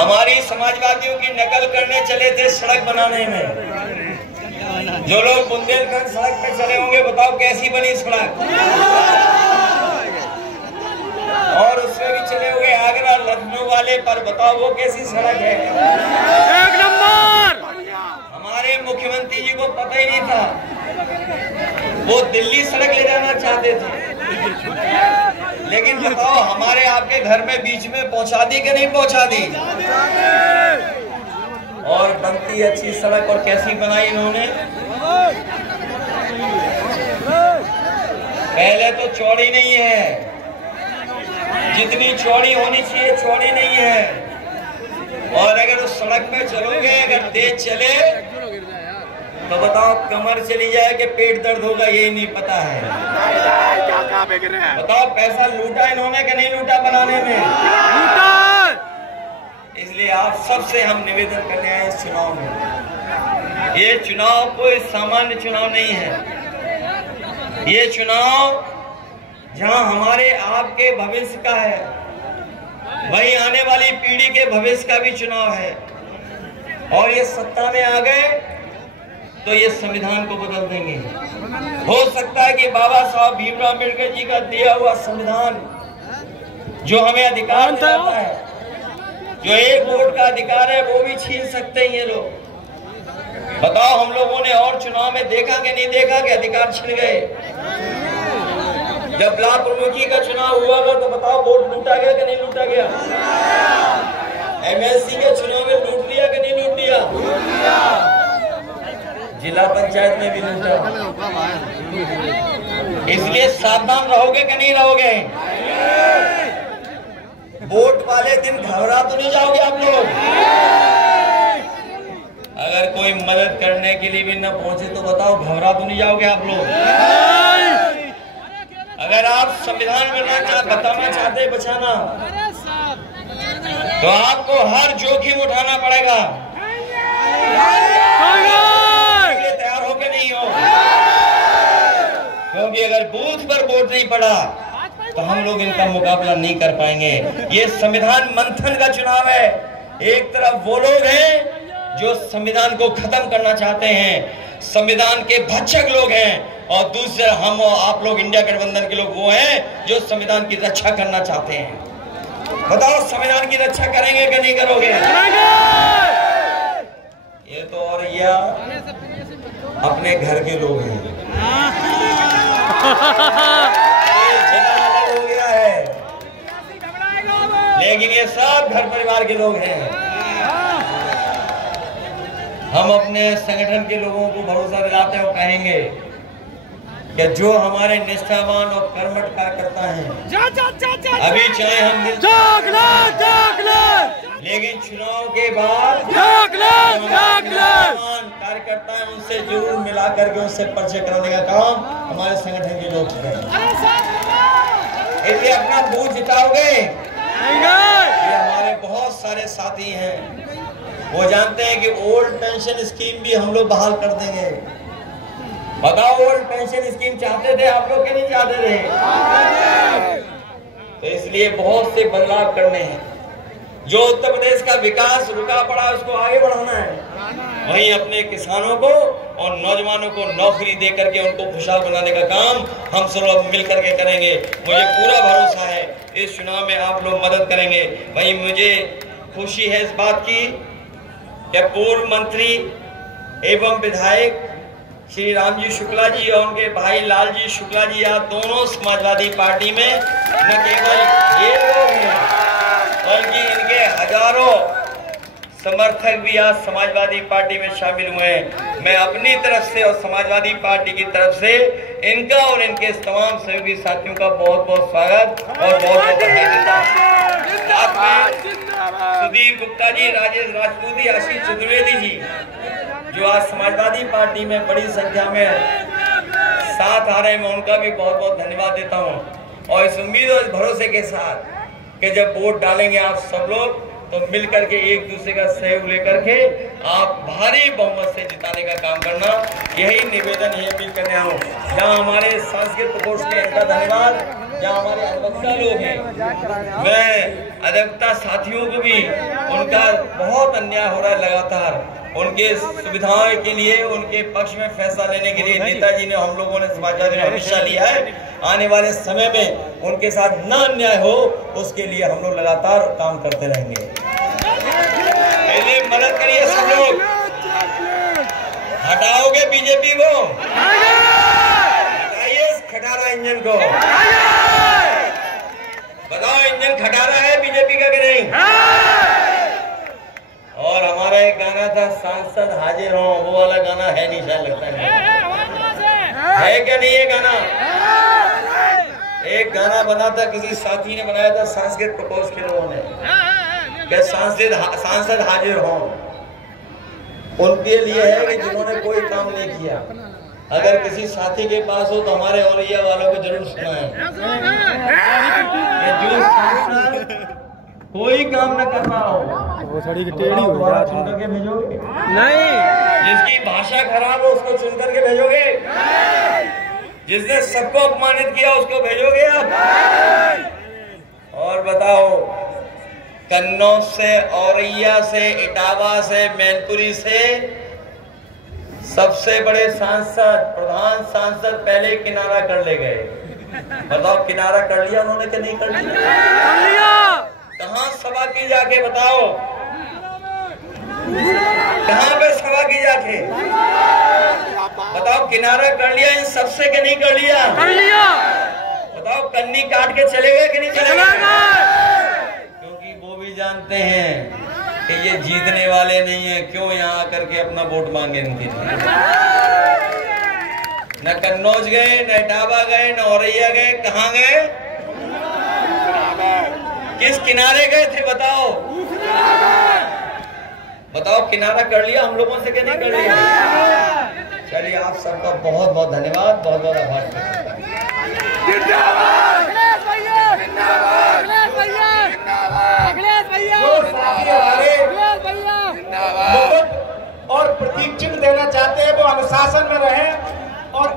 हमारी समाजवादियों की नकल करने चले थे सड़क बनाने में। जो लोग बुंदेलखंड सड़क पे चले होंगे, बताओ कैसी बनी सड़क। और उसमें भी चले हुए आगरा लखनऊ वाले पर, बताओ वो कैसी सड़क है। एक नंबर। हमारे मुख्यमंत्री जी को पता ही नहीं था, वो दिल्ली सड़क ले जाना चाहते थे, लेकिन बताओ हमारे आपके घर में बीच में पहुंचा दी कि नहीं पहुंचा दी। और बनती अच्छी सड़क, और कैसी बनाई इन्होंने। पहले तो चौड़ी नहीं है, जितनी चौड़ी होनी चाहिए चौड़ी नहीं है। और अगर उस सड़क पे चलोगे, अगर तेज चले तो बताओ कमर चली जाए कि पेट दर्द होगा, ये नहीं पता है। बताओ पैसा लूटा इन्होंने कि नहीं लूटा बनाने में। इसलिए आप सबसे हम निवेदन करने आए इस चुनाव में। ये चुनाव कोई सामान्य चुनाव नहीं है, ये चुनाव जहां हमारे आपके भविष्य का है, वही आने वाली पीढ़ी के भविष्य का भी चुनाव है। और ये सत्ता में आ गए तो ये संविधान को बदल देंगे। हो सकता है कि बाबा साहब भीमराव अम्बेडकर जी का दिया हुआ संविधान जो हमें अधिकार दिलाता है, जो एक वोट का अधिकार है, वो भी छीन सकते हैं ये लोग। बताओ हम लोगों ने और चुनाव में देखा कि नहीं देखा कि अधिकार छिन गए। जब ब्लॉक प्रमुखी का चुनाव हुआ था तो बताओ वोट लूटा गया कि नहीं लूटा गया। एमएलसी के चुनाव में लूट लिया कि नहीं लूट लिया। जिला पंचायत में भी लूटा। इसलिए सावधान रहोगे कि नहीं रहोगे। वोट वाले दिन घबरा तो नहीं जाओगे आप लोग। अगर कोई मदद करने के लिए भी न पहुंचे तो बताओ घबरा तो नहीं जाओगे आप लोग। अगर आप संविधान बताना चाहते बचाना, तो आपको हर जोखिम उठाना पड़ेगा। तैयार हो के नहीं हो, क्योंकि अगर बूथ पर वोट नहीं पड़ा तो हम लोग इनका मुकाबला नहीं कर पाएंगे। ये संविधान मंथन का चुनाव है। एक तरफ वो लोग हैं जो संविधान को खत्म करना चाहते हैं, संविधान के भक्षक लोग हैं, और दूसरे हम और आप लोग इंडिया गठबंधन के लोग वो हैं जो संविधान की रक्षा करना चाहते हैं। बताओ संविधान की रक्षा करेंगे कि नहीं करोगे। ये तो और या अपने घर के लोग हैं, ये जिला अलग हो गया है, लेकिन ये सब घर परिवार के लोग हैं। हम अपने संगठन के लोगों को भरोसा दिलाते हो कहेंगे कि जो हमारे निष्ठावान और कर्मठ कार्यकर्ता हैं, अभी चाहे हम लेकिन चुनाव के बाद कार्यकर्ता हैं उनसे जरूर मिला करके उससे परिचय कराने का काम हमारे संगठन के लोग करेंगे। इसलिए अपना बूथ जिताओगे। ये हमारे बहुत सारे साथी हैं, वो जानते हैं कि ओल्ड पेंशन स्कीम भी हम लोग बहाल कर देंगे। बताओ ओल्ड पेंशन स्कीम चाहते थे आप लोग के नहीं चाहते थे। तो इसलिए बहुत से बदलाव करने हैं। जो उत्तर प्रदेश का विकास रुका पड़ा उसको आगे बढ़ाना है, वहीं अपने किसानों को और नौजवानों को नौकरी दे करके उनको खुशहाल बनाने का काम हम सब लोग मिल करके करेंगे। मुझे पूरा भरोसा है इस चुनाव में आप लोग मदद करेंगे। वहीं मुझे खुशी है इस बात की कि पूर्व मंत्री एवं विधायक श्री रामजी शुक्ला जी और उनके भाई लालजी शुक्ला जी आज दोनों समाजवादी पार्टी में न केवल ये लोग हैं बल्कि इनके हजारों समर्थक भी आज समाजवादी पार्टी में शामिल हुए हैं। मैं अपनी तरफ से और समाजवादी पार्टी की तरफ से इनका और इनके तमाम सहयोगी साथियों का बहुत बहुत स्वागत और बहुत बहुत बधाई देता हूँ। साथ में सुधीर गुप्ता जी, राजेश राजपूती, आशीष चतुर्वेदी जी जो आज समाजवादी पार्टी में बड़ी संख्या में साथ आ रहे हैं, मैं उनका भी बहुत बहुत धन्यवाद देता हूँ। और इस उम्मीद और इस भरोसे के साथ कि जब वोट डालेंगे आप सब लोग तो मिल करके एक दूसरे का सहयोग लेकर के आप भारी बहुमत से जिताने का काम करना, यही निवेदन, यही अपील करने आऊँ। जहाँ हमारे सांस्कृतिक प्रकोष्ठ ने इनका धन्यवाद जहाँ हमारे अधिवक्ता लोग हैं, मैं अधिवक्ता साथियों को भी उनका बहुत अन्याय हो रहा है लगातार, उनके सुविधाओं के लिए, उनके पक्ष में फैसला लेने के लिए नेताजी ने, हम लोगों ने समाजवादी ने हमेशा लिया है। आने वाले समय में उनके साथ न अन्याय हो, उसके लिए हम लोग लगातार काम करते रहेंगे। पहले मदद करिए सब लोग। हटाओगे बीजेपी को, हटाइए इस खटारा इंजन को। बताओ इंजन खटारा है बीजेपी का कि नहीं? और हमारा एक गाना था, सांसद हाजिर हो, वो वाला गाना है नहीं, शायद लगता है क्या नहीं ये गाना? एक गाना बना था, किसी साथी ने बनाया था, संस्कृत प्रकोष्ठ के लोगों ने, सांसद हाजिर हो। उनके लिए है कि जिन्होंने कोई काम नहीं किया। अगर किसी साथी के पास हो तो हमारे औरैया वालों को जरूर सुनाएं। जो कोई काम न कर रहा हो, वो थोड़ी टेढ़ी हो जाए, चुन करके भेजोगे? नहीं। जिसकी भाषा खराब हो उसको चुन करके भेजोगे? जिसने सबको अपमानित किया उसको भेजोगे आप? और बताओ, कन्नौज से, औरैया से, इटावा से, मैनपुरी से सबसे बड़े सांसद, प्रधान सांसद पहले किनारा कर ले गए। बताओ किनारा कर लिया उन्होंने कि नहीं कर लिया? कहाँ सभा की जाके बताओ, कहाँ पे सभा की जाके बताओ? किनारा कर लिया इन सबसे कि नहीं कर लिया? कर लिया। बताओ कन्नी काट के चले गए कि नहीं चले गए? क्योंकि वो भी जानते हैं कि ये जीतने वाले नहीं है, क्यों यहाँ आकर के अपना वोट मांगे इनके लिए। न कन्नौज गए, न इटावा गए, न औरैया गए, कहाँ गए? किस किनारे गए थे बताओ? बताओ किनारा कर लिया हम लोगों से कि नहीं कर लिया? चलिए आप सबका बहुत बहुत धन्यवाद, बहुत बहुत आभार। और प्रतीक चिन्ह देना चाहते हैं वो अनुशासन में रहें और